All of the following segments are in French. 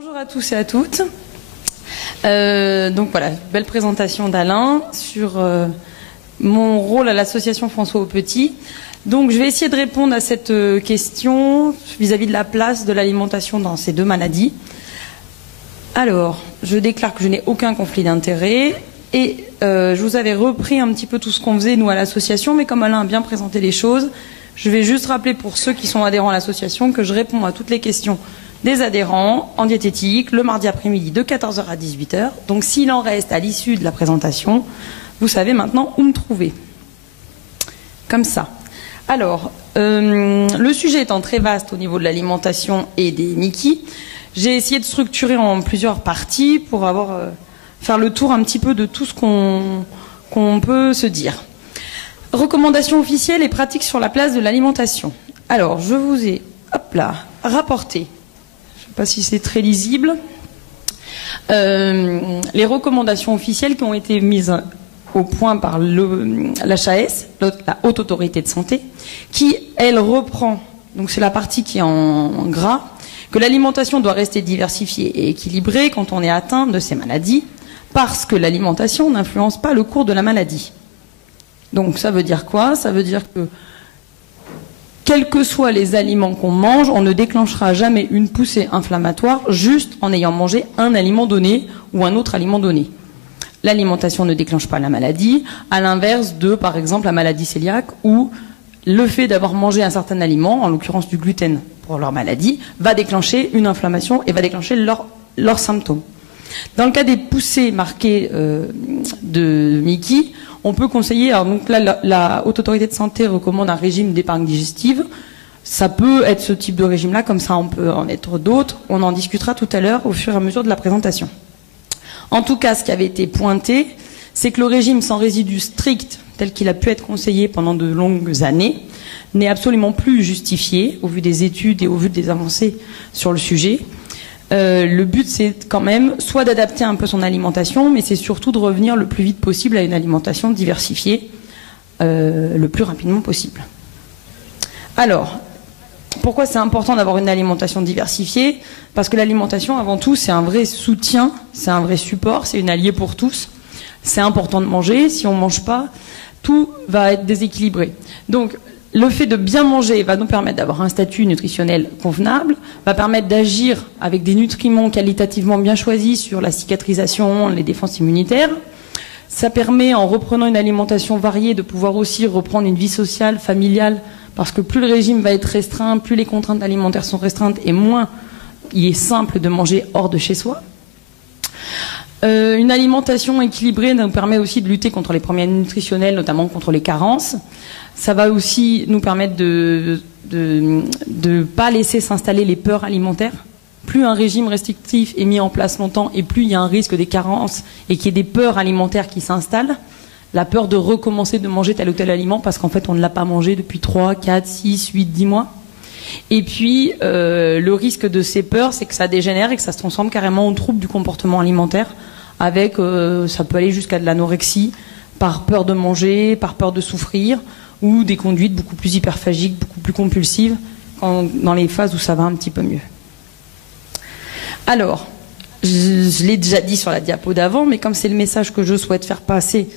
Bonjour à tous et à toutes. Donc voilà, belle présentation d'Alain sur mon rôle à l'association François Aupetit. Donc je vais essayer de répondre à cette question vis-à-vis de la place de l'alimentation dans ces deux maladies. Alors, je déclare que je n'ai aucun conflit d'intérêt et je vous avais repris un petit peu tout ce qu'on faisait nous à l'association, mais comme Alain a bien présenté les choses, je vais juste rappeler pour ceux qui sont adhérents à l'association que je réponds à toutes les questions des adhérents en diététique le mardi après-midi de 14h à 18h. Donc s'il en reste à l'issue de la présentation, vous savez maintenant où me trouver. Comme ça. Alors, le sujet étant très vaste au niveau de l'alimentation et des Mickey, j'ai essayé de structurer en plusieurs parties pour faire le tour un petit peu de tout ce qu'on peut se dire. Recommandations officielles et pratiques sur la place de l'alimentation. Alors, je vous ai, rapporté, je ne sais pas si c'est très lisible, les recommandations officielles qui ont été mises au point par l'HAS, la Haute Autorité de Santé, qui, elle, reprend, donc c'est la partie qui est en gras, que l'alimentation doit rester diversifiée et équilibrée quand on est atteint de ces maladies, parce que l'alimentation n'influence pas le cours de la maladie. Donc ça veut dire quoi? Ça veut dire que quels que soient les aliments qu'on mange, on ne déclenchera jamais une poussée inflammatoire juste en ayant mangé un aliment donné ou un autre aliment donné. L'alimentation ne déclenche pas la maladie, à l'inverse de, par exemple, la maladie cœliaque où le fait d'avoir mangé un certain aliment, en l'occurrence du gluten pour leur maladie, va déclencher une inflammation et va déclencher leurs symptômes. Dans le cas des poussées marquées de Mickey, on peut conseiller, alors donc là la Haute Autorité de Santé recommande un régime d'épargne digestive. Ça peut être ce type de régime-là, comme ça on peut en être d'autres. On en discutera tout à l'heure au fur et à mesure de la présentation. En tout cas, ce qui avait été pointé, c'est que le régime sans résidus strict, tel qu'il a pu être conseillé pendant de longues années, n'est absolument plus justifié, au vu des études et au vu des avancées sur le sujet. Le but, c'est quand même soit d'adapter un peu son alimentation, mais c'est surtout de revenir le plus vite possible à une alimentation diversifiée, le plus rapidement possible. Alors, pourquoi c'est important d'avoir une alimentation diversifiée? Parce que l'alimentation, avant tout, c'est un vrai soutien, c'est un vrai support, c'est une alliée pour tous. C'est important de manger. Si on ne mange pas, tout va être déséquilibré. Donc, le fait de bien manger va nous permettre d'avoir un statut nutritionnel convenable, va permettre d'agir avec des nutriments qualitativement bien choisis sur la cicatrisation, les défenses immunitaires. Ça permet, en reprenant une alimentation variée, de pouvoir aussi reprendre une vie sociale, familiale, parce que plus le régime va être restreint, plus les contraintes alimentaires sont restreintes et moins il est simple de manger hors de chez soi. Une alimentation équilibrée nous permet aussi de lutter contre les problèmes nutritionnels, notamment contre les carences. Ça va aussi nous permettre de ne pas laisser s'installer les peurs alimentaires. Plus un régime restrictif est mis en place longtemps et plus il y a un risque des carences et qu'il y ait des peurs alimentaires qui s'installent. La peur de recommencer de manger tel ou tel aliment parce qu'en fait on ne l'a pas mangé depuis 3, 4, 6, 8, 10 mois. Et puis le risque de ces peurs, c'est que ça dégénère et que ça se transforme carrément en trouble du comportement alimentaire avec, ça peut aller jusqu'à de l'anorexie par peur de manger, par peur de souffrir, ou des conduites beaucoup plus hyperphagiques, beaucoup plus compulsives, dans les phases où ça va un petit peu mieux. Alors, je l'ai déjà dit sur la diapo d'avant, mais comme c'est le message que je souhaite faire passer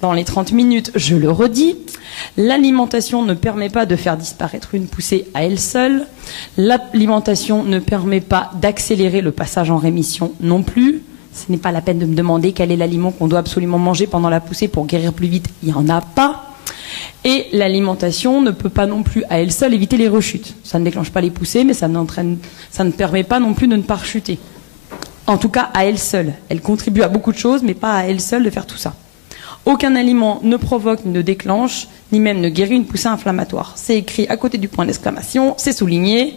dans les 30 minutes, je le redis, l'alimentation ne permet pas de faire disparaître une poussée à elle seule, l'alimentation ne permet pas d'accélérer le passage en rémission non plus. Ce n'est pas la peine de me demander quel est l'aliment qu'on doit absolument manger pendant la poussée pour guérir plus vite, il n'y en a pas. Et l'alimentation ne peut pas non plus à elle seule éviter les rechutes. Ça ne déclenche pas les poussées, mais ça ne permet pas non plus de ne pas rechuter. En tout cas, à elle seule. Elle contribue à beaucoup de choses, mais pas à elle seule de faire tout ça. Aucun aliment ne provoque, ne déclenche, ni même ne guérit une poussée inflammatoire. C'est écrit à côté du point d'exclamation, c'est souligné.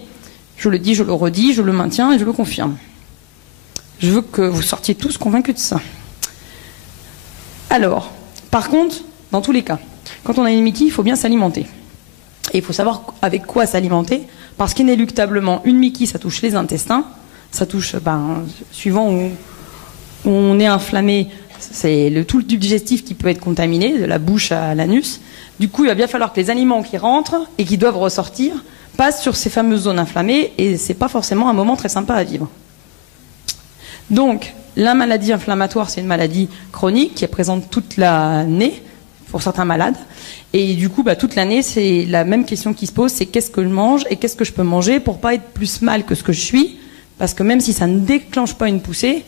Je le dis, je le redis, je le maintiens et je le confirme. Je veux que vous sortiez tous convaincus de ça. Alors, par contre, dans tous les cas, quand on a une Mickey, il faut bien s'alimenter. Et il faut savoir avec quoi s'alimenter, parce qu'inéluctablement, une Mickey, ça touche les intestins, ça touche, suivant où on est inflammé, c'est tout le tube digestif qui peut être contaminé, de la bouche à l'anus. Du coup, il va bien falloir que les aliments qui rentrent et qui doivent ressortir passent sur ces fameuses zones inflammées, et c'est pas forcément un moment très sympa à vivre. Donc, la maladie inflammatoire, c'est une maladie chronique qui est présente toute l'année pour certains malades. Et du coup, toute l'année, c'est la même question qui se pose, c'est qu'est-ce que je mange et qu'est-ce que je peux manger pour pas être plus mal que ce que je suis. Parce que même si ça ne déclenche pas une poussée,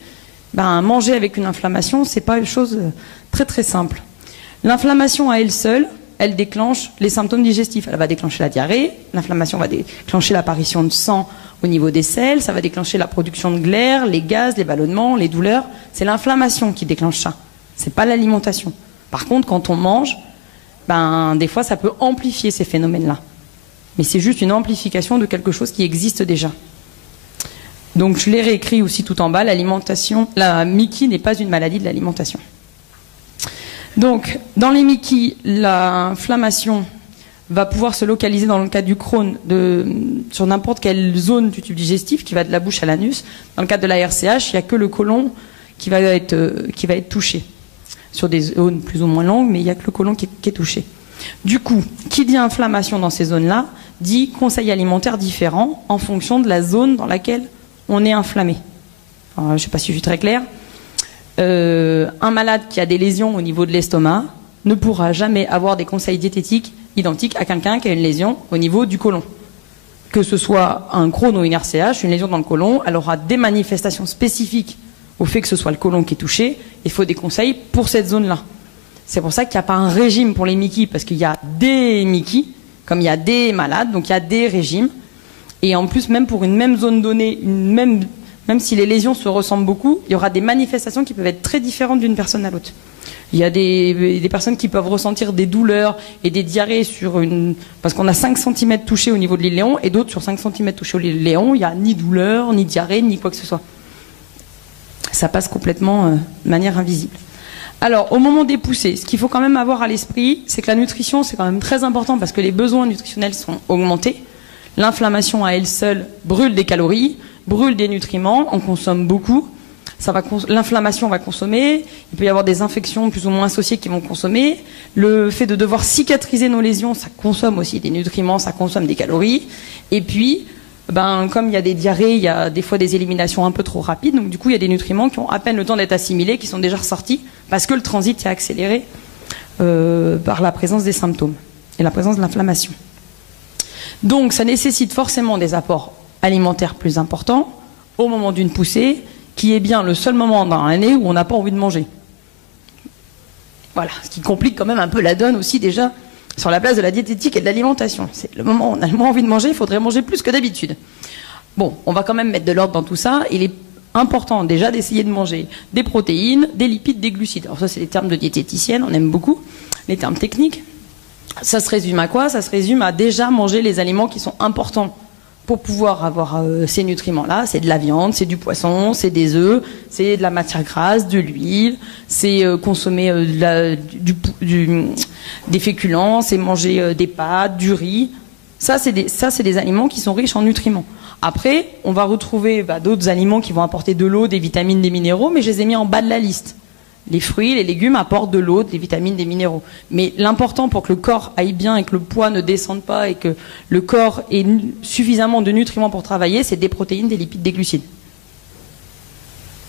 manger avec une inflammation, c'est pas une chose très très simple. L'inflammation à elle seule, elle déclenche les symptômes digestifs. Elle va déclencher la diarrhée, l'inflammation va déclencher l'apparition de sang au niveau des selles, ça va déclencher la production de glaire, les gaz, les ballonnements, les douleurs. C'est l'inflammation qui déclenche ça. C'est pas l'alimentation. Par contre, quand on mange, des fois, ça peut amplifier ces phénomènes-là. Mais c'est juste une amplification de quelque chose qui existe déjà. Donc, je l'ai réécrit aussi tout en bas. L'alimentation, la MICI n'est pas une maladie de l'alimentation. Donc, dans les MICI, l'inflammation va pouvoir se localiser dans le cas du Crohn sur n'importe quelle zone du tube digestif qui va de la bouche à l'anus. Dans le cas de la RCH, il n'y a que le côlon qui va être touché. Sur des zones plus ou moins longues, mais il n'y a que le côlon qui est touché. Du coup, qui dit inflammation dans ces zones-là, dit conseil alimentaire différent en fonction de la zone dans laquelle on est inflammé. Alors, je ne sais pas si je suis très claire. Un malade qui a des lésions au niveau de l'estomac ne pourra jamais avoir des conseils diététiques identiques à quelqu'un qui a une lésion au niveau du côlon. Que ce soit un Crohn ou une RCH, une lésion dans le côlon, elle aura des manifestations spécifiques au fait que ce soit le côlon qui est touché. Il faut des conseils pour cette zone-là. C'est pour ça qu'il n'y a pas un régime pour les MICI, parce qu'il y a des MICI, comme il y a des malades, donc il y a des régimes. Et en plus, même pour une même zone donnée, même si les lésions se ressemblent beaucoup, il y aura des manifestations qui peuvent être très différentes d'une personne à l'autre. Il y a des personnes qui peuvent ressentir des douleurs et des diarrhées parce qu'on a 5 cm touchés au niveau de l'iléon, et d'autres sur 5 cm touchés au l'iléon, il n'y a ni douleur, ni diarrhée, ni quoi que ce soit. Ça passe complètement de manière invisible. Alors, au moment des poussées, ce qu'il faut quand même avoir à l'esprit, c'est que la nutrition, c'est quand même très important parce que les besoins nutritionnels sont augmentés. L'inflammation à elle seule brûle des calories, brûle des nutriments, on consomme beaucoup. L'inflammation va consommer, il peut y avoir des infections plus ou moins associées qui vont consommer. Le fait de devoir cicatriser nos lésions, ça consomme aussi des nutriments, ça consomme des calories. Et puis, comme il y a des diarrhées, il y a des fois des éliminations un peu trop rapides, donc du coup il y a des nutriments qui ont à peine le temps d'être assimilés, qui sont déjà ressortis, parce que le transit est accéléré par la présence des symptômes et la présence de l'inflammation. Donc ça nécessite forcément des apports alimentaires plus importants au moment d'une poussée, qui est bien le seul moment dans l'année où on n'a pas envie de manger. Voilà, ce qui complique quand même un peu la donne aussi déjà sur la place de la diététique et de l'alimentation. C'est le moment où on a le moins envie de manger, il faudrait manger plus que d'habitude. Bon, on va quand même mettre de l'ordre dans tout ça. Il est important déjà d'essayer de manger des protéines, des lipides, des glucides. Alors ça, c'est les termes de diététicienne, on aime beaucoup les termes techniques. Ça se résume à quoi? Ça se résume à déjà manger les aliments qui sont importants pour pouvoir avoir ces nutriments-là. C'est de la viande, c'est du poisson, c'est des œufs, c'est de la matière grasse, de l'huile, c'est consommer des féculents, c'est manger des pâtes, du riz. Ça, c'est des aliments qui sont riches en nutriments. Après, on va retrouver d'autres aliments qui vont apporter de l'eau, des vitamines, des minéraux, mais je les ai mis en bas de la liste. Les fruits, les légumes apportent de l'eau, des vitamines, des minéraux. Mais l'important pour que le corps aille bien et que le poids ne descende pas et que le corps ait suffisamment de nutriments pour travailler, c'est des protéines, des lipides, des glucides.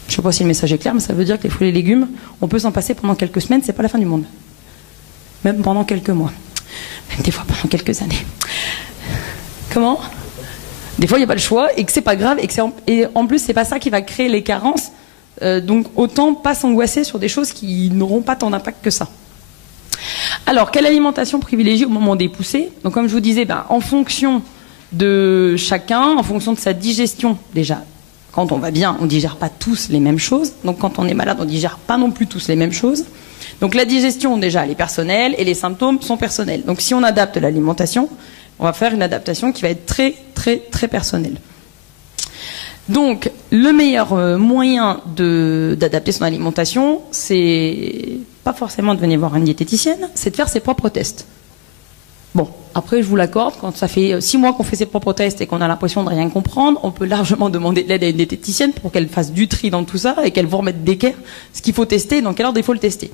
Je ne sais pas si le message est clair, mais ça veut dire que les fruits et les légumes, on peut s'en passer pendant quelques semaines, c'est pas la fin du monde. Même pendant quelques mois. Même des fois pendant quelques années. Comment? Des fois, il n'y a pas le choix et que c'est pas grave et en plus, c'est pas ça qui va créer les carences. Donc autant pas s'angoisser sur des choses qui n'auront pas tant d'impact que ça. Alors, quelle alimentation privilégier au moment des poussées? Donc comme je vous disais, en fonction de chacun, en fonction de sa digestion, déjà, quand on va bien, on ne digère pas tous les mêmes choses. Donc quand on est malade, on ne digère pas non plus tous les mêmes choses. Donc la digestion, déjà, elle est personnelle et les symptômes sont personnels. Donc si on adapte l'alimentation, on va faire une adaptation qui va être très, très, très personnelle. Donc, le meilleur moyen d'adapter son alimentation, c'est pas forcément de venir voir une diététicienne, c'est de faire ses propres tests. Bon, après, je vous l'accorde, quand ça fait 6 mois qu'on fait ses propres tests et qu'on a l'impression de rien comprendre, on peut largement demander de l'aide à une diététicienne pour qu'elle fasse du tri dans tout ça et qu'elle vous remette d'équerre ce qu'il faut tester, dans quel ordre il faut le tester.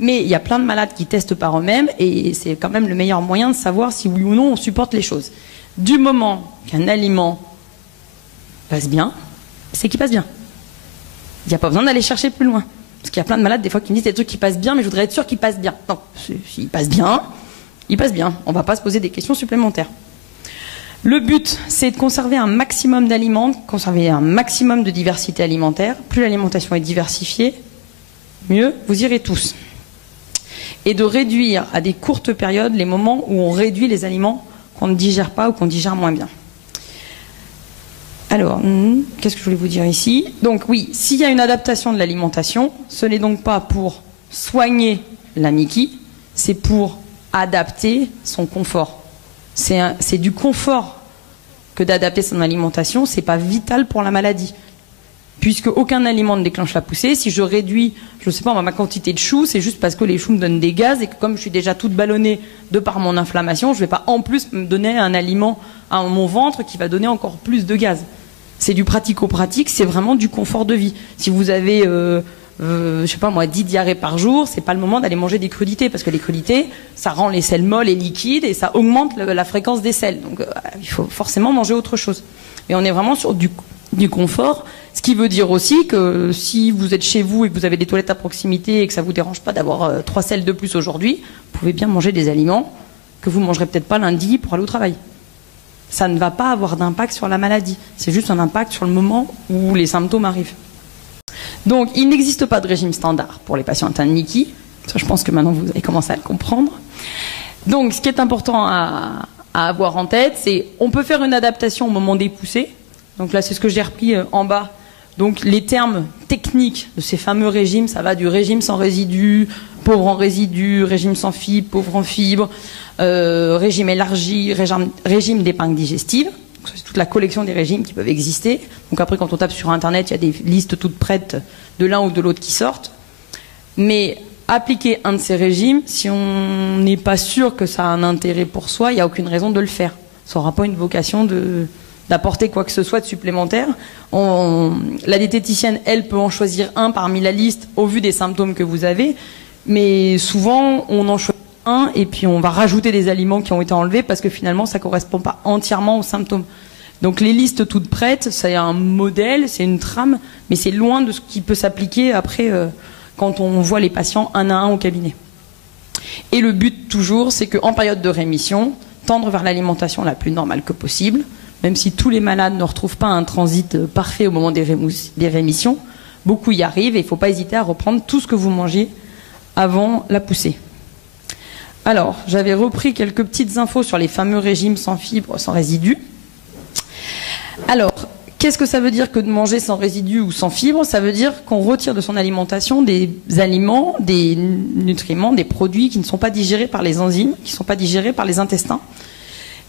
Mais il y a plein de malades qui testent par eux-mêmes et c'est quand même le meilleur moyen de savoir si oui ou non on supporte les choses. Du moment qu'un aliment passe bien, c'est qu'il passe bien. Il n'y a pas besoin d'aller chercher plus loin. Parce qu'il y a plein de malades, des fois, qui me disent des trucs qui passent bien, mais je voudrais être sûr qu'ils passent bien. Non, s'ils passent bien, ils passent bien. On ne va pas se poser des questions supplémentaires. Le but, c'est de conserver un maximum d'aliments, conserver un maximum de diversité alimentaire. Plus l'alimentation est diversifiée, mieux vous irez tous. Et de réduire à des courtes périodes les moments où on réduit les aliments qu'on ne digère pas ou qu'on digère moins bien. Alors, qu'est-ce que je voulais vous dire ici? Donc oui, s'il y a une adaptation de l'alimentation, ce n'est donc pas pour soigner la Mickey, c'est pour adapter son confort. C'est du confort que d'adapter son alimentation, c'est pas vital pour la maladie. Puisque aucun aliment ne déclenche la poussée, si je réduis, je ne sais pas, ma quantité de choux, c'est juste parce que les choux me donnent des gaz et que comme je suis déjà toute ballonnée de par mon inflammation, je ne vais pas en plus me donner un aliment à mon ventre qui va donner encore plus de gaz. C'est du pratico-pratique, c'est vraiment du confort de vie. Si vous avez, je sais pas moi, 10 diarrhées par jour, c'est pas le moment d'aller manger des crudités, parce que les crudités, ça rend les selles molles et liquides et ça augmente la fréquence des selles. Donc il faut forcément manger autre chose. Et on est vraiment sur du confort, ce qui veut dire aussi que si vous êtes chez vous et que vous avez des toilettes à proximité et que ça vous dérange pas d'avoir 3 selles de plus aujourd'hui, vous pouvez bien manger des aliments que vous mangerez peut-être pas lundi pour aller au travail. Ça ne va pas avoir d'impact sur la maladie. C'est juste un impact sur le moment où les symptômes arrivent. Donc, il n'existe pas de régime standard pour les patients atteints de Mickey. Ça, je pense que maintenant, vous avez commencé à le comprendre. Donc, ce qui est important à avoir en tête, c'est on peut faire une adaptation au moment des poussées. Donc là, c'est ce que j'ai repris en bas. Donc, les termes techniques de ces fameux régimes, ça va du régime sans résidus, pauvre en résidus, régime sans fibres, pauvre en fibres, régime élargi, régime d'épingle digestive. C'est toute la collection des régimes qui peuvent exister. Donc après, quand on tape sur Internet, il y a des listes toutes prêtes de l'un ou de l'autre qui sortent. Mais appliquer un de ces régimes, si on n'est pas sûr que ça a un intérêt pour soi, il n'y a aucune raison de le faire. Ça n'aura pas une vocation d'apporter quoi que ce soit de supplémentaire. La diététicienne, elle, peut en choisir un parmi la liste au vu des symptômes que vous avez. Mais souvent, on en choisit un et puis on va rajouter des aliments qui ont été enlevés parce que finalement ça ne correspond pas entièrement aux symptômes. Donc les listes toutes prêtes, c'est un modèle, c'est une trame, mais c'est loin de ce qui peut s'appliquer après quand on voit les patients un à un au cabinet. Et le but toujours, c'est qu'en période de rémission, tendre vers l'alimentation la plus normale que possible, même si tous les malades ne retrouvent pas un transit parfait au moment des rémissions, beaucoup y arrivent et il ne faut pas hésiter à reprendre tout ce que vous mangez avant la poussée. Alors, j'avais repris quelques petites infos sur les fameux régimes sans fibres, sans résidus. Alors, qu'est-ce que ça veut dire que de manger sans résidus ou sans fibres? Ça veut dire qu'on retire de son alimentation des aliments, des nutriments, des produits qui ne sont pas digérés par les enzymes, qui ne sont pas digérés par les intestins,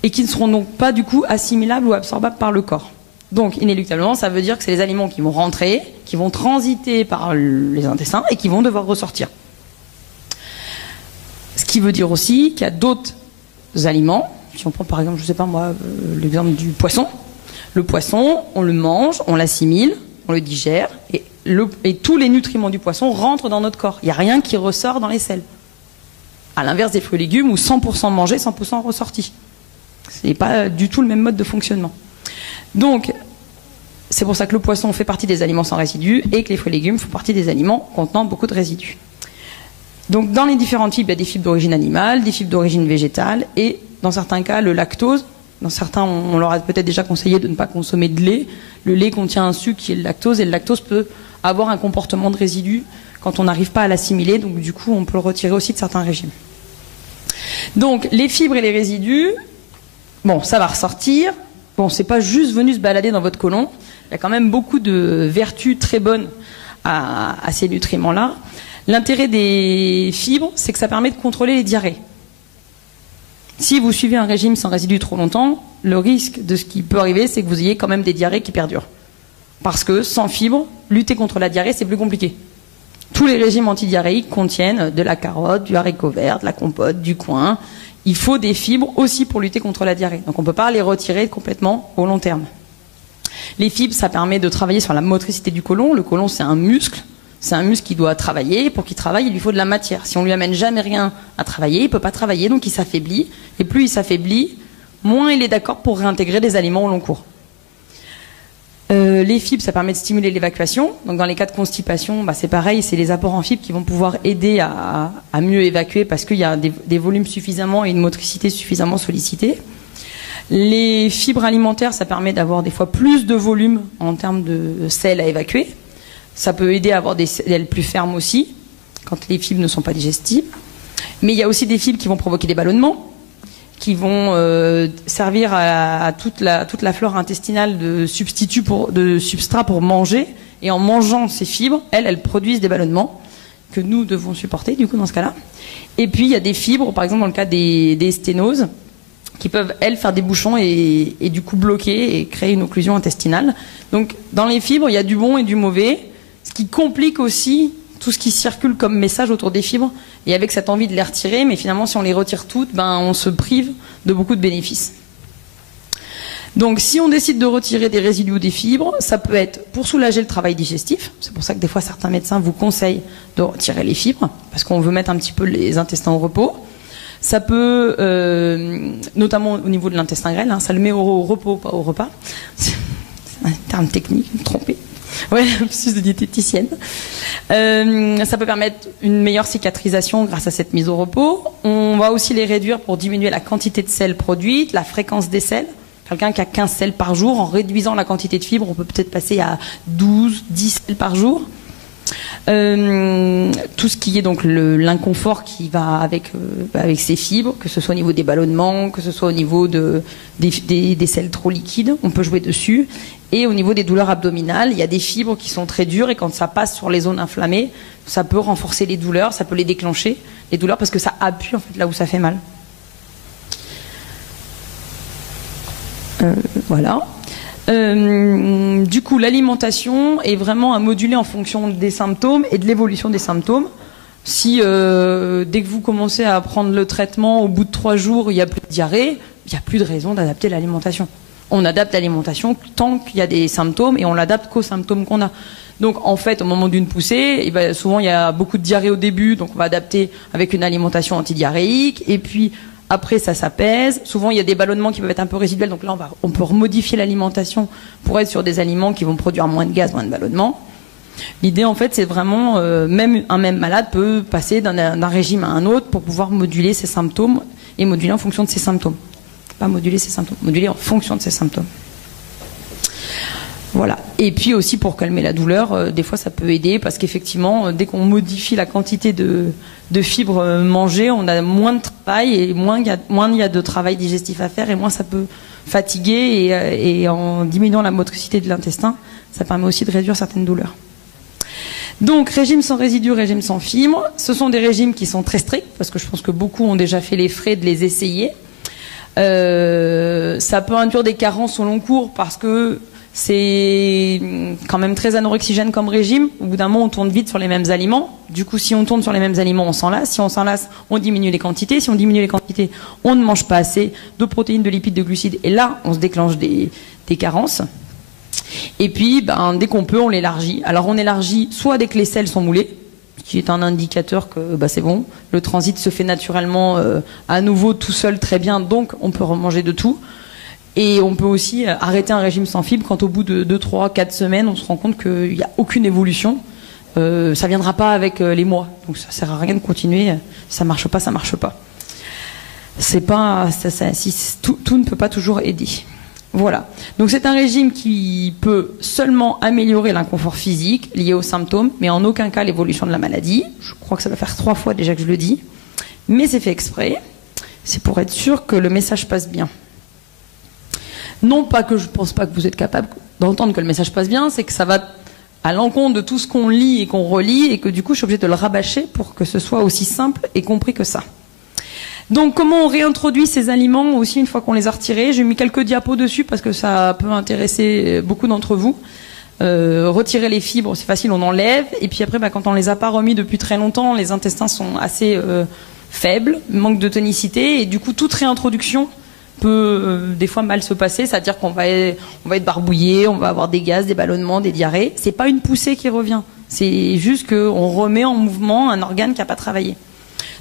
et qui ne seront donc pas du coup assimilables ou absorbables par le corps. Donc, inéluctablement, ça veut dire que c'est les aliments qui vont rentrer, qui vont transiter par les intestins et qui vont devoir ressortir. Ce qui veut dire aussi qu'il y a d'autres aliments, si on prend par exemple, je ne sais pas moi, l'exemple du poisson. Le poisson, on le mange, on l'assimile, on le digère, et tous les nutriments du poisson rentrent dans notre corps. Il n'y a rien qui ressort dans les selles. À l'inverse des fruits et légumes où 100% mangé, 100% ressorti. Ce n'est pas du tout le même mode de fonctionnement. Donc, c'est pour ça que le poisson fait partie des aliments sans résidus et que les fruits et légumes font partie des aliments contenant beaucoup de résidus. Donc dans les différentes fibres, il y a des fibres d'origine animale, des fibres d'origine végétale et dans certains cas le lactose. Dans certains, on leur a peut-être déjà conseillé de ne pas consommer de lait. Le lait contient un sucre qui est le lactose et le lactose peut avoir un comportement de résidu quand on n'arrive pas à l'assimiler. Donc du coup, on peut le retirer aussi de certains régimes. Donc les fibres et les résidus, bon, ça va ressortir. Bon, c'est pas juste venu se balader dans votre côlon. Il y a quand même beaucoup de vertus très bonnes à ces nutriments-là. L'intérêt des fibres, c'est que ça permet de contrôler les diarrhées. Si vous suivez un régime sans résidus trop longtemps, le risque de ce qui peut arriver, c'est que vous ayez quand même des diarrhées qui perdurent. Parce que sans fibres, lutter contre la diarrhée, c'est plus compliqué. Tous les régimes antidiarrhéiques contiennent de la carotte, du haricot vert, de la compote, du coin. Il faut des fibres aussi pour lutter contre la diarrhée. Donc on ne peut pas les retirer complètement au long terme. Les fibres, ça permet de travailler sur la motricité du côlon. Le côlon, c'est un muscle. C'est un muscle qui doit travailler. Pour qu'il travaille, il lui faut de la matière. Si on lui amène jamais rien à travailler, il ne peut pas travailler, donc il s'affaiblit. Et plus il s'affaiblit, moins il est d'accord pour réintégrer des aliments au long cours. Les fibres, ça permet de stimuler l'évacuation. Donc dans les cas de constipation, c'est pareil, c'est les apports en fibres qui vont pouvoir aider à mieux évacuer parce qu'il y a des volumes suffisamment et une motricité suffisamment sollicitée. Les fibres alimentaires, ça permet d'avoir des fois plus de volume en termes de sel à évacuer. Ça peut aider à avoir des selles plus fermes aussi, quand les fibres ne sont pas digestibles. Mais il y a aussi des fibres qui vont provoquer des ballonnements, qui vont servir à toute la flore intestinale de substrat pour manger. Et en mangeant ces fibres, elles produisent des ballonnements que nous devons supporter, du coup, dans ce cas-là. Et puis, il y a des fibres, par exemple, dans le cas des sténoses, qui peuvent, elles, faire des bouchons et du coup bloquer et créer une occlusion intestinale. Donc, dans les fibres, il y a du bon et du mauvais, ce qui complique aussi tout ce qui circule comme message autour des fibres, et avec cette envie de les retirer, mais finalement, si on les retire toutes, on se prive de beaucoup de bénéfices. Donc, si on décide de retirer des résidus des fibres, ça peut être pour soulager le travail digestif. C'est pour ça que des fois, certains médecins vous conseillent de retirer les fibres, parce qu'on veut mettre un petit peu les intestins au repos. Ça peut, notamment au niveau de l'intestin grêle, ça le met au repos, pas au repas. C'est un terme technique, me tromper. Ouais, plus de diététicienne. Ça peut permettre une meilleure cicatrisation grâce à cette mise au repos. On va aussi les réduire pour diminuer la quantité de sel produite, la fréquence des sels. Quelqu'un qui a 15 sels par jour, en réduisant la quantité de fibres, on peut peut-être passer à 12, 10 sels par jour. Tout ce qui est donc l'inconfort qui va avec ces fibres, que ce soit au niveau des ballonnements, que ce soit au niveau des selles trop liquides, on peut jouer dessus. Et au niveau des douleurs abdominales, il y a des fibres qui sont très dures et quand ça passe sur les zones inflammées, ça peut renforcer les douleurs, ça peut les déclencher, les douleurs, parce que ça appuie en fait là où ça fait mal. Voilà. Du coup, l'alimentation est vraiment à moduler en fonction des symptômes et de l'évolution des symptômes. Si dès que vous commencez à prendre le traitement, au bout de 3 jours, il n'y a plus de diarrhée, il n'y a plus de raison d'adapter l'alimentation. On adapte l'alimentation tant qu'il y a des symptômes et on l'adapte qu'aux symptômes qu'on a. Donc en fait, au moment d'une poussée, souvent il y a beaucoup de diarrhée au début, donc on va adapter avec une alimentation antidiarrhéique, et puis après ça s'apaise. Souvent il y a des ballonnements qui peuvent être un peu résiduels, donc là on peut remodifier l'alimentation pour être sur des aliments qui vont produire moins de gaz, moins de ballonnements. L'idée en fait c'est vraiment, même malade peut passer d'un régime à un autre pour pouvoir moduler ses symptômes et moduler en fonction de ses symptômes. Pas moduler ses symptômes, moduler en fonction de ses symptômes. Voilà. Et puis aussi pour calmer la douleur, des fois ça peut aider parce qu'effectivement, dès qu'on modifie la quantité de fibres mangées, on a moins de travail et moins il y a de travail digestif à faire et moins ça peut fatiguer et en diminuant la motricité de l'intestin, ça permet aussi de réduire certaines douleurs. Donc régime sans résidus, régime sans fibres, ce sont des régimes qui sont très stricts parce que je pense que beaucoup ont déjà fait les frais de les essayer. Ça peut induire des carences au long cours parce que c'est quand même très anorexigène comme régime. Au bout d'un moment, on tourne vite sur les mêmes aliments. Du coup, si on tourne sur les mêmes aliments, on s'enlace. Si on s'enlace, on diminue les quantités. Si on diminue les quantités, on ne mange pas assez de protéines, de lipides, de glucides. Et là, on se déclenche des carences. Et puis, dès qu'on peut, on l'élargit. Alors, on élargit soit dès que les selles sont moulées, qui est un indicateur que c'est bon, le transit se fait naturellement à nouveau tout seul très bien, donc on peut remanger de tout. Et on peut aussi arrêter un régime sans fibres quand au bout de 2, 3, 4 semaines, on se rend compte qu'il n'y a aucune évolution. Ça ne viendra pas avec les mois, donc ça ne sert à rien de continuer. Si ça ne marche pas, ça ne marche pas. Tout ne peut pas toujours aider. Voilà. Donc c'est un régime qui peut seulement améliorer l'inconfort physique lié aux symptômes, mais en aucun cas l'évolution de la maladie. Je crois que ça va faire 3 fois déjà que je le dis. Mais c'est fait exprès. C'est pour être sûr que le message passe bien. Non pas que je ne pense pas que vous êtes capable d'entendre que le message passe bien, c'est que ça va à l'encontre de tout ce qu'on lit et qu'on relit, et que du coup je suis obligée de le rabâcher pour que ce soit aussi simple et compris que ça. Donc comment on réintroduit ces aliments aussi une fois qu'on les a retirés. J'ai mis quelques diapos dessus parce que ça peut intéresser beaucoup d'entre vous. Retirer les fibres, c'est facile, on enlève. Et puis après, quand on les a pas remis depuis très longtemps, les intestins sont assez faibles, manque de tonicité. Et du coup, toute réintroduction peut des fois mal se passer. C'est-à-dire qu'on va être barbouillé, on va avoir des gaz, des ballonnements, des diarrhées. C'est pas une poussée qui revient. C'est juste qu'on remet en mouvement un organe qui n'a pas travaillé.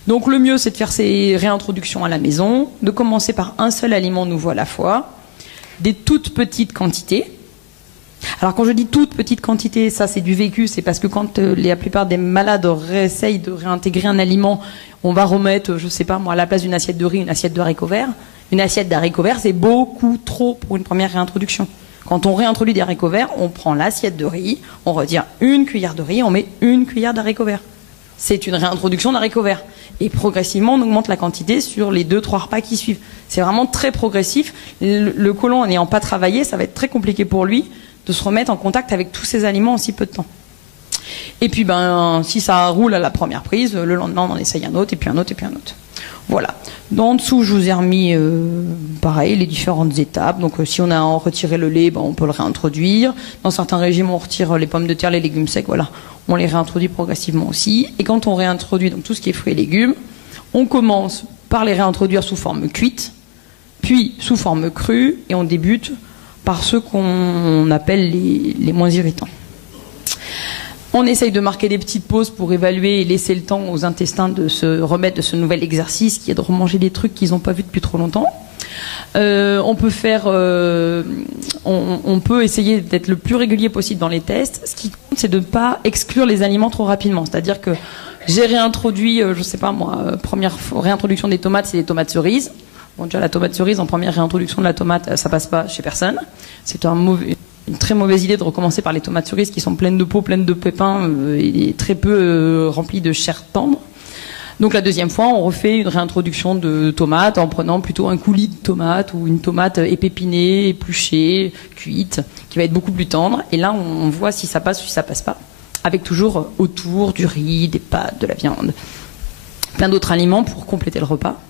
Donc le mieux, c'est de faire ces réintroductions à la maison, de commencer par un seul aliment nouveau à la fois, des toutes petites quantités, Alors quand je dis toute petite quantité, ça c'est du vécu, c'est parce que quand la plupart des malades essayent de réintégrer un aliment, on va remettre, je sais pas moi, à la place d'une assiette de riz, une assiette de haricots verts. Une assiette d'haricots verts, c'est beaucoup trop pour une première réintroduction. Quand on réintroduit des haricots verts, on prend l'assiette de riz, on retire une cuillère de riz, on met une cuillère d'haricots verts. C'est une réintroduction d'haricots verts. Et progressivement, on augmente la quantité sur les 2-3 repas qui suivent. C'est vraiment très progressif. Le côlon n'ayant pas travaillé, ça va être très compliqué pour lui de se remettre en contact avec tous ces aliments en si peu de temps. Et puis, si ça roule à la première prise, le lendemain, on en essaye un autre, et puis un autre, et puis un autre. Voilà. En dessous, je vous ai remis, pareil, les différentes étapes. Donc, si on a retiré le lait, on peut le réintroduire. Dans certains régimes, on retire les pommes de terre, les légumes secs, voilà. On les réintroduit progressivement aussi. Et quand on réintroduit donc, tout ce qui est fruits et légumes, on commence par les réintroduire sous forme cuite, puis sous forme crue, et on débute par ceux qu'on appelle les moins irritants. On essaye de marquer des petites pauses pour évaluer et laisser le temps aux intestins de se remettre de ce nouvel exercice qui est de remanger des trucs qu'ils n'ont pas vus depuis trop longtemps. On peut essayer d'être le plus régulier possible dans les tests. Ce qui compte, c'est de ne pas exclure les aliments trop rapidement. C'est-à-dire que j'ai réintroduit, je sais pas moi, première réintroduction des tomates, c'est des tomates cerises. Bon, déjà la tomate cerise en première réintroduction de la tomate, ça passe pas chez personne. C'est une très mauvaise idée de recommencer par les tomates cerises qui sont pleines de peau, pleines de pépins et très peu remplies de chair tendre. Donc la deuxième fois, on refait une réintroduction de tomates en prenant plutôt un coulis de tomates ou une tomate épépinée, épluchée, cuite, qui va être beaucoup plus tendre. Et là, on voit si ça passe ou si ça passe pas. Avec toujours autour du riz, des pâtes, de la viande, plein d'autres aliments pour compléter le repas.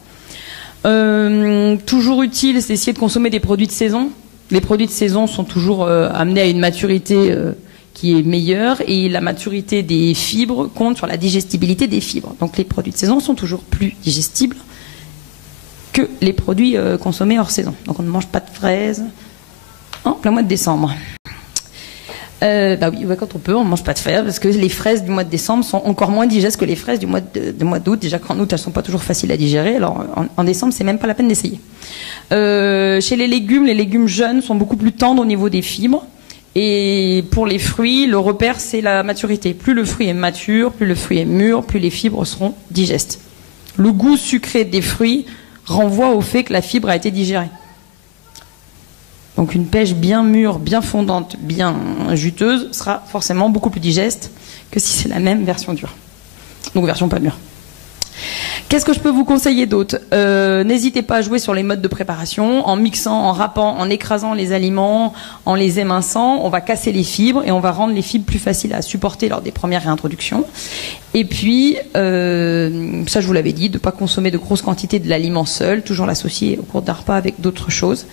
Toujours utile, c'est d'essayer de consommer des produits de saison. Les produits de saison sont toujours amenés à une maturité qui est meilleure et la maturité des fibres compte sur la digestibilité des fibres. Donc les produits de saison sont toujours plus digestibles que les produits consommés hors saison. Donc on ne mange pas de fraises en plein mois de décembre. Oui, quand on peut, on ne mange pas de fraises parce que les fraises du mois de décembre sont encore moins digestes que les fraises du mois d'août. Déjà qu'en août, elles ne sont pas toujours faciles à digérer. Alors en décembre, c'est même pas la peine d'essayer. Chez les légumes jeunes sont beaucoup plus tendres au niveau des fibres. Et pour les fruits, le repère, c'est la maturité. Plus le fruit est mature, plus le fruit est mûr, plus les fibres seront digestes. Le goût sucré des fruits renvoie au fait que la fibre a été digérée. Donc une pêche bien mûre, bien fondante, bien juteuse sera forcément beaucoup plus digeste que si c'est la même version dure. Donc version pas mûre. Qu'est-ce que je peux vous conseiller d'autre ? N'hésitez pas à jouer sur les modes de préparation, en mixant, en râpant, en écrasant les aliments, en les éminçant. On va casser les fibres et on va rendre les fibres plus faciles à supporter lors des premières réintroductions. Et puis, ça je vous l'avais dit, de ne pas consommer de grosses quantités de l'aliment seul, toujours l'associer au cours d'un repas avec d'autres choses.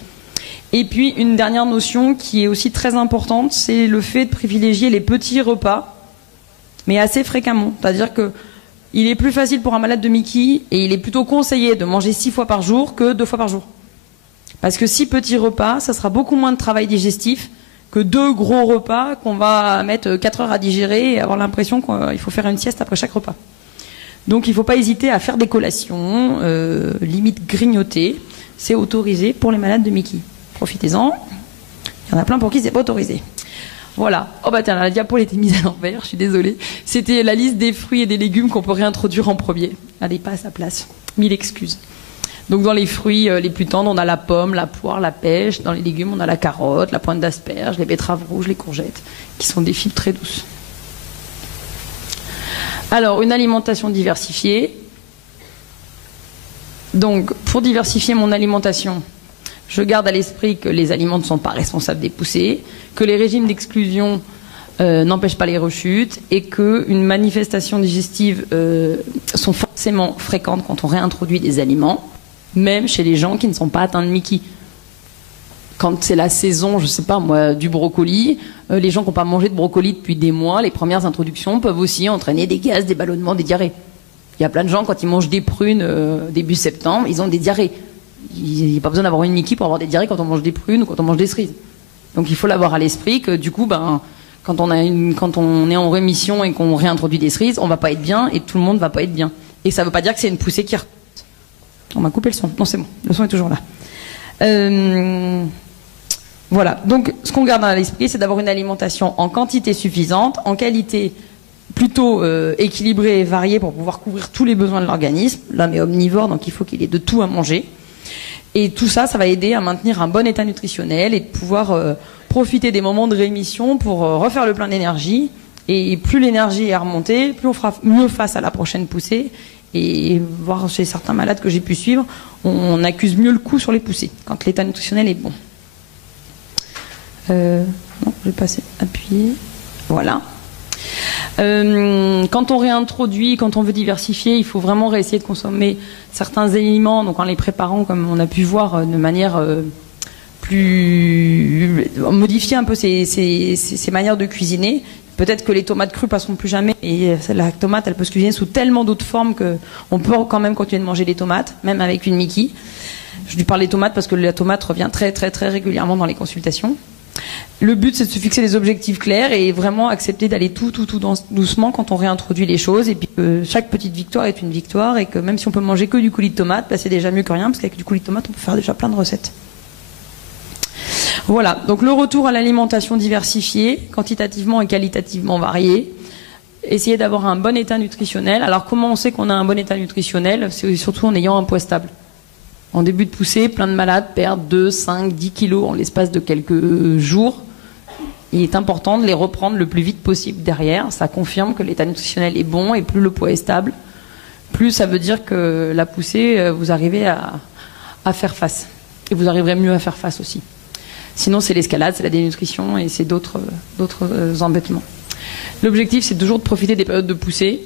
Et puis, une dernière notion qui est aussi très importante, c'est le fait de privilégier les petits repas, mais assez fréquemment. C'est-à-dire que il est plus facile pour un malade de Mickey et il est plutôt conseillé de manger 6 fois par jour que 2 fois par jour. Parce que 6 petits repas, ça sera beaucoup moins de travail digestif que 2 gros repas qu'on va mettre 4 heures à digérer et avoir l'impression qu'il faut faire une sieste après chaque repas. Donc il ne faut pas hésiter à faire des collations, limite grignoter. C'est autorisé pour les malades de Mickey. Profitez-en. Il y en a plein pour qui c'est pas autorisé. Voilà. Oh bah tiens, la diapo elle était mise à l'envers, je suis désolée. C'était la liste des fruits et des légumes qu'on peut réintroduire en premier. Elle n'est pas à sa place. 1000 excuses. Donc dans les fruits les plus tendres, on a la pomme, la poire, la pêche. Dans les légumes, on a la carotte, la pointe d'asperge, les betteraves rouges, les courgettes, qui sont des fibres très douces. Alors, une alimentation diversifiée. Donc, pour diversifier mon alimentation, je garde à l'esprit que les aliments ne sont pas responsables des poussées, que les régimes d'exclusion n'empêchent pas les rechutes et qu'une manifestation digestive sont forcément fréquentes quand on réintroduit des aliments, même chez les gens qui ne sont pas atteints de Mickey. Quand c'est la saison, je sais pas moi, du brocoli, les gens qui n'ont pas mangé de brocoli depuis des mois, les premières introductions peuvent aussi entraîner des gaz, des ballonnements, des diarrhées. Il y a plein de gens, quand ils mangent des prunes début septembre, ils ont des diarrhées. Il n'y a pas besoin d'avoir une Mickey pour avoir des diarrhées quand on mange des prunes ou quand on mange des cerises. Donc il faut l'avoir à l'esprit que du coup, quand on est en rémission et qu'on réintroduit des cerises, on va pas être bien et tout le monde va pas être bien. Et ça veut pas dire que c'est une poussée qui... On m'a coupé le son. Non, c'est bon. Le son est toujours là. Voilà, donc ce qu'on garde à l'esprit, c'est d'avoir une alimentation en quantité suffisante, en qualité plutôt équilibrée et variée pour pouvoir couvrir tous les besoins de l'organisme. L'homme est omnivore, donc il faut qu'il ait de tout à manger. Et tout ça, ça va aider à maintenir un bon état nutritionnel et de pouvoir profiter des moments de rémission pour refaire le plein d'énergie. Et plus l'énergie est remontée, plus on fera mieux face à la prochaine poussée. Et voir chez certains malades que j'ai pu suivre, on accuse mieux le coup sur les poussées, quand l'état nutritionnel est bon. Non, je vais passer, appuyer. Voilà. Quand on réintroduit, quand on veut diversifier, il faut vraiment réessayer de consommer certains aliments, donc en les préparant, comme on a pu voir, de manière plus... modifier un peu ces manières de cuisiner. Peut-être que les tomates crues passeront plus jamais, et la tomate, elle peut se cuisiner sous tellement d'autres formes qu'on peut quand même continuer de manger des tomates, même avec une Mickey. Je lui parle des tomates parce que la tomate revient très très très régulièrement dans les consultations. Le but, c'est de se fixer des objectifs clairs et vraiment accepter d'aller tout doucement quand on réintroduit les choses, et puis que chaque petite victoire est une victoire, et que même si on peut manger que du coulis de tomate, bah c'est déjà mieux que rien, parce qu'avec du coulis de tomate, on peut faire déjà plein de recettes. Voilà, donc le retour à l'alimentation diversifiée, quantitativement et qualitativement variée. Essayer d'avoir un bon état nutritionnel. Alors comment on sait qu'on a un bon état nutritionnel? C'est surtout en ayant un poids stable. En début de poussée, plein de malades perdent 2, 5, 10 kilos en l'espace de quelques jours. Il est important de les reprendre le plus vite possible derrière. Ça confirme que l'état nutritionnel est bon, et plus le poids est stable, plus ça veut dire que la poussée, vous arrivez à faire face. Et vous arriverez mieux à faire face aussi. Sinon, c'est l'escalade, c'est la dénutrition et c'est d'autres embêtements. L'objectif, c'est toujours de profiter des périodes de poussée.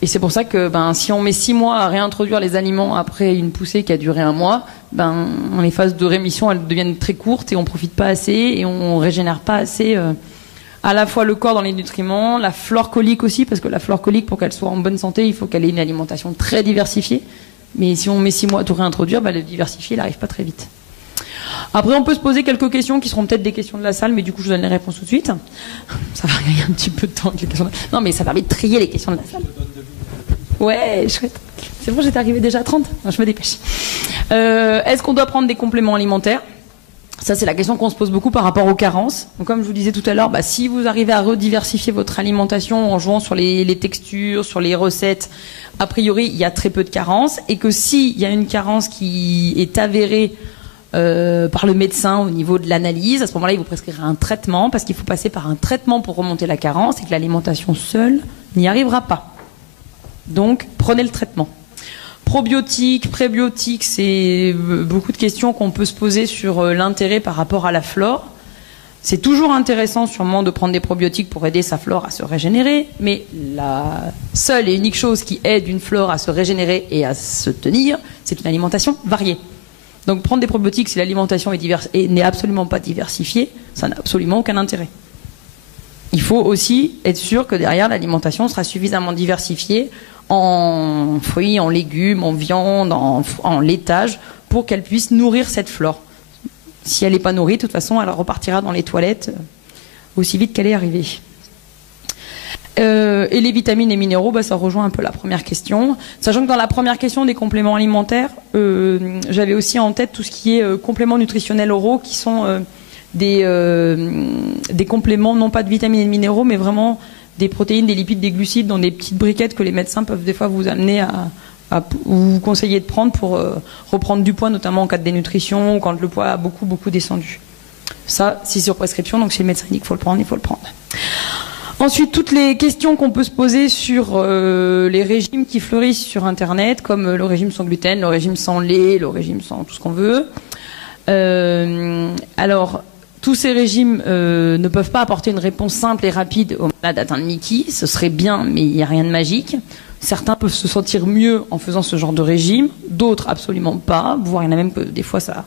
Et c'est pour ça que si on met 6 mois à réintroduire les aliments après une poussée qui a duré 1 mois, les phases de rémission, elles deviennent très courtes et on profite pas assez et on régénère pas assez à la fois le corps dans les nutriments, la flore colique aussi, parce que la flore colique, pour qu'elle soit en bonne santé, il faut qu'elle ait une alimentation très diversifiée. Mais si on met 6 mois à tout réintroduire, le diversifier, il n'arrive pas très vite. Après, on peut se poser quelques questions qui seront peut-être des questions de la salle, mais du coup, je donne les réponses tout de suite. Ça va gagner un petit peu de temps avec les questions de la salle. Non, mais ça permet de trier les questions de la salle. Ouais, chouette. C'est bon, j'étais arrivée déjà à 30. Non, je me dépêche. Est-ce qu'on doit prendre des compléments alimentaires? Ça, c'est la question qu'on se pose beaucoup par rapport aux carences. Donc, comme je vous disais tout à l'heure, si vous arrivez à rediversifier votre alimentation en jouant sur les textures, sur les recettes, a priori, il y a très peu de carences. Et que s'il y a une carence qui est avérée par le médecin au niveau de l'analyse, à ce moment-là, il vous prescrira un traitement, parce qu'il faut passer par un traitement pour remonter la carence, et que l'alimentation seule n'y arrivera pas. Donc, prenez le traitement. Probiotiques, prébiotiques, c'est beaucoup de questions qu'on peut se poser sur l'intérêt par rapport à la flore. C'est toujours intéressant sûrement de prendre des probiotiques pour aider sa flore à se régénérer, mais la seule et unique chose qui aide une flore à se régénérer et à se tenir, c'est une alimentation variée. Donc prendre des probiotiques si l'alimentation n'est absolument pas diversifiée, ça n'a absolument aucun intérêt. Il faut aussi être sûr que derrière l'alimentation sera suffisamment diversifiée en fruits, en légumes, en viande, en laitage, pour qu'elle puisse nourrir cette flore. Si elle n'est pas nourrie, de toute façon, elle repartira dans les toilettes aussi vite qu'elle est arrivée. Et les vitamines et minéraux, ça rejoint un peu la première question. Sachant que dans la première question des compléments alimentaires, j'avais aussi en tête tout ce qui est compléments nutritionnels oraux, qui sont des compléments, non pas de vitamines et de minéraux, mais vraiment des protéines, des lipides, des glucides dans des petites briquettes que les médecins peuvent des fois vous amener à vous conseiller de prendre pour reprendre du poids, notamment en cas de dénutrition ou quand le poids a beaucoup descendu. Ça, c'est sur prescription, donc si le médecin dit qu'il faut le prendre, il faut le prendre. Ensuite, toutes les questions qu'on peut se poser sur les régimes qui fleurissent sur Internet, comme le régime sans gluten, le régime sans lait, le régime sans tout ce qu'on veut. Alors, tous ces régimes ne peuvent pas apporter une réponse simple et rapide aux malades atteints de Mickey. Ce serait bien, mais il n'y a rien de magique. Certains peuvent se sentir mieux en faisant ce genre de régime, d'autres absolument pas. Voire il y en a même que des fois ça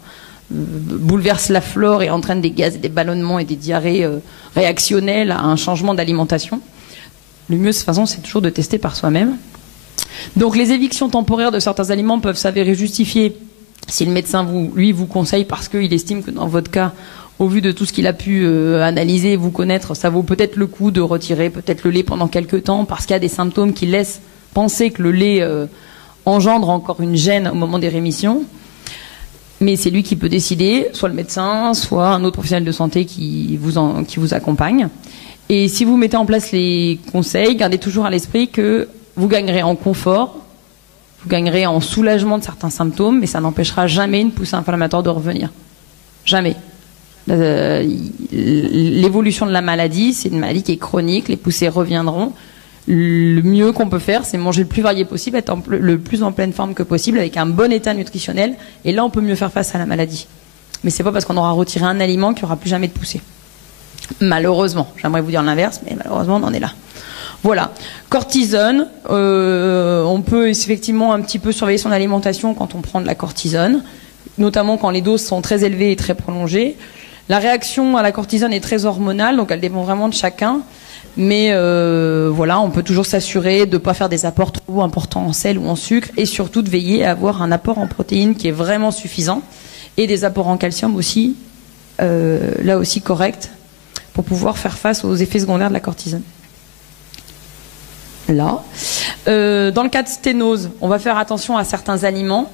bouleverse la flore et entraîne des gaz, des ballonnements et des diarrhées réactionnelles à un changement d'alimentation. Le mieux, de toute façon, c'est toujours de tester par soi-même. Donc les évictions temporaires de certains aliments peuvent s'avérer justifiées si le médecin vous conseille parce qu'il estime que dans votre cas, au vu de tout ce qu'il a pu analyser, vous connaître, ça vaut peut-être le coup de retirer peut-être le lait pendant quelques temps parce qu'il y a des symptômes qui laissent penser que le lait engendre encore une gêne au moment des rémissions. Mais c'est lui qui peut décider, soit le médecin, soit un autre professionnel de santé qui vous accompagne. Et si vous mettez en place les conseils, gardez toujours à l'esprit que vous gagnerez en confort, vous gagnerez en soulagement de certains symptômes, mais ça n'empêchera jamais une poussée inflammatoire de revenir. Jamais. L'évolution de la maladie, c'est une maladie qui est chronique, les poussées reviendront. Le mieux qu'on peut faire, c'est manger le plus varié possible, être le plus en pleine forme que possible, avec un bon état nutritionnel, et là on peut mieux faire face à la maladie. Mais c'est pas parce qu'on aura retiré un aliment qu'il n'y aura plus jamais de poussée. Malheureusement, j'aimerais vous dire l'inverse, mais malheureusement on en est là. Voilà. Cortisone, on peut effectivement un petit peu surveiller son alimentation quand on prend de la cortisone, notamment quand les doses sont très élevées et très prolongées. La réaction à la cortisone est très hormonale, donc elle dépend vraiment de chacun. Mais voilà, on peut toujours s'assurer de ne pas faire des apports trop importants en sel ou en sucre, et surtout de veiller à avoir un apport en protéines qui est vraiment suffisant, et des apports en calcium aussi, là aussi corrects, pour pouvoir faire face aux effets secondaires de la cortisone. Là. Dans le cas de sténose, on va faire attention à certains aliments,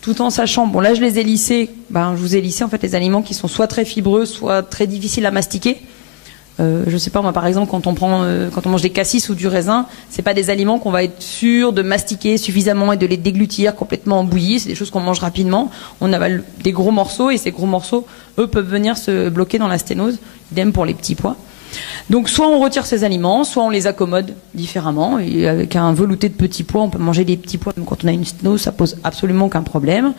tout en sachant, bon là je les ai lissés, je vous ai lissé en fait les aliments qui sont soit très fibreux, soit très difficiles à mastiquer. Je sais pas moi, par exemple, quand on mange des cassis ou du raisin, c'est pas des aliments qu'on va être sûr de mastiquer suffisamment et de les déglutir complètement en bouillie. C'est des choses qu'on mange rapidement. On avale des gros morceaux, et ces gros morceaux, eux, peuvent venir se bloquer dans la sténose. Idem pour les petits pois. Donc soit on retire ces aliments, soit on les accommode différemment. Et avec un velouté de petits pois, on peut manger des petits pois. Même quand on a une sténose, ça pose absolument aucun problème.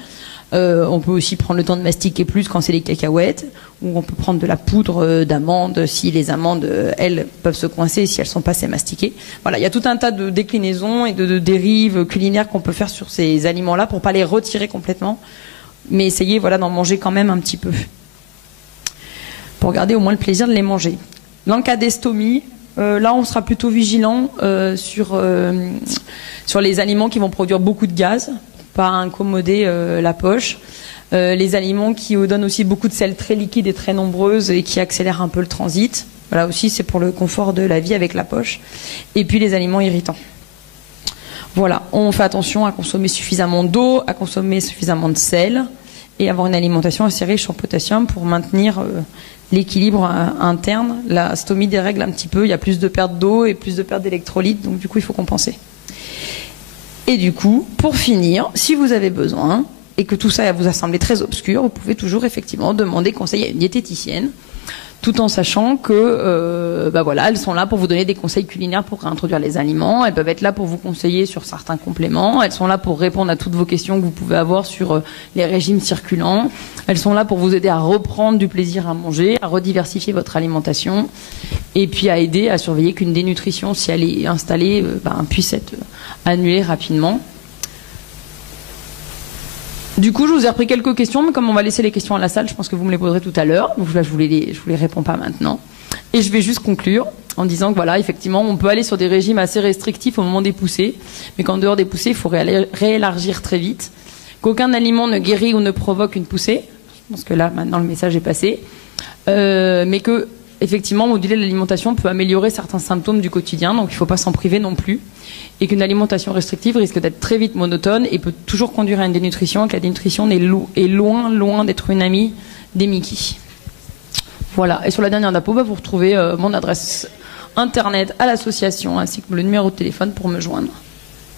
On peut aussi prendre le temps de mastiquer plus quand c'est des cacahuètes, ou on peut prendre de la poudre d'amandes si les amandes, elles, peuvent se coincer si elles sont pas assez mastiquées. Voilà, il y a tout un tas de déclinaisons et de dérives culinaires qu'on peut faire sur ces aliments-là pour pas les retirer complètement, mais essayer voilà, d'en manger quand même un petit peu, pour garder au moins le plaisir de les manger. Dans le cas d'estomie, là on sera plutôt vigilant sur les aliments qui vont produire beaucoup de gaz, pas incommoder la poche. Les aliments qui donnent aussi beaucoup de sel très liquide et très nombreuses et qui accélèrent un peu le transit. Voilà aussi, c'est pour le confort de la vie avec la poche. Et puis les aliments irritants. Voilà, on fait attention à consommer suffisamment d'eau, à consommer suffisamment de sel et avoir une alimentation assez riche en potassium pour maintenir l'équilibre interne. La stomie dérègle un petit peu, il y a plus de perte d'eau et plus de perte d'électrolytes, donc du coup il faut compenser. Et du coup, pour finir, si vous avez besoin, et que tout ça vous a semblé très obscur, vous pouvez toujours effectivement demander conseil à une diététicienne, tout en sachant que voilà, elles sont là pour vous donner des conseils culinaires pour réintroduire les aliments, elles peuvent être là pour vous conseiller sur certains compléments, elles sont là pour répondre à toutes vos questions que vous pouvez avoir sur les régimes circulants, elles sont là pour vous aider à reprendre du plaisir à manger, à rediversifier votre alimentation, et puis à aider à surveiller qu'une dénutrition, si elle est installée, puisse être annulée rapidement. Du coup, je vous ai repris quelques questions, mais comme on va laisser les questions à la salle, je pense que vous me les poserez tout à l'heure. Donc là, je vous les réponds pas maintenant. Et je vais juste conclure en disant que voilà, effectivement, on peut aller sur des régimes assez restrictifs au moment des poussées, mais qu'en dehors des poussées, il faut réélargir très vite. Qu'aucun aliment ne guérit ou ne provoque une poussée. Je pense que là, maintenant, le message est passé. Mais que, effectivement, moduler l'alimentation peut améliorer certains symptômes du quotidien, donc il ne faut pas s'en priver non plus. Et qu'une alimentation restrictive risque d'être très vite monotone et peut toujours conduire à une dénutrition, et que la dénutrition est loin d'être une amie des Mickey. Voilà, et sur la dernière diapo, vous retrouvez mon adresse internet à l'association ainsi que le numéro de téléphone pour me joindre.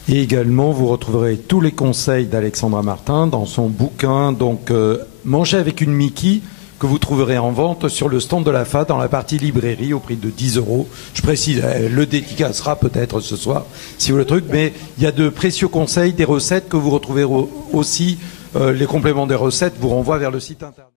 Et également, vous retrouverez tous les conseils d'Alexandra Martin dans son bouquin, donc Manger avec une Mickey, que vous trouverez en vente sur le stand de la FA dans la partie librairie au prix de 10 €. Je précise, le dédicacera peut-être ce soir si vous le truc, mais il y a de précieux conseils, des recettes que vous retrouverez aussi. Les compléments des recettes vous renvoient vers le site internet.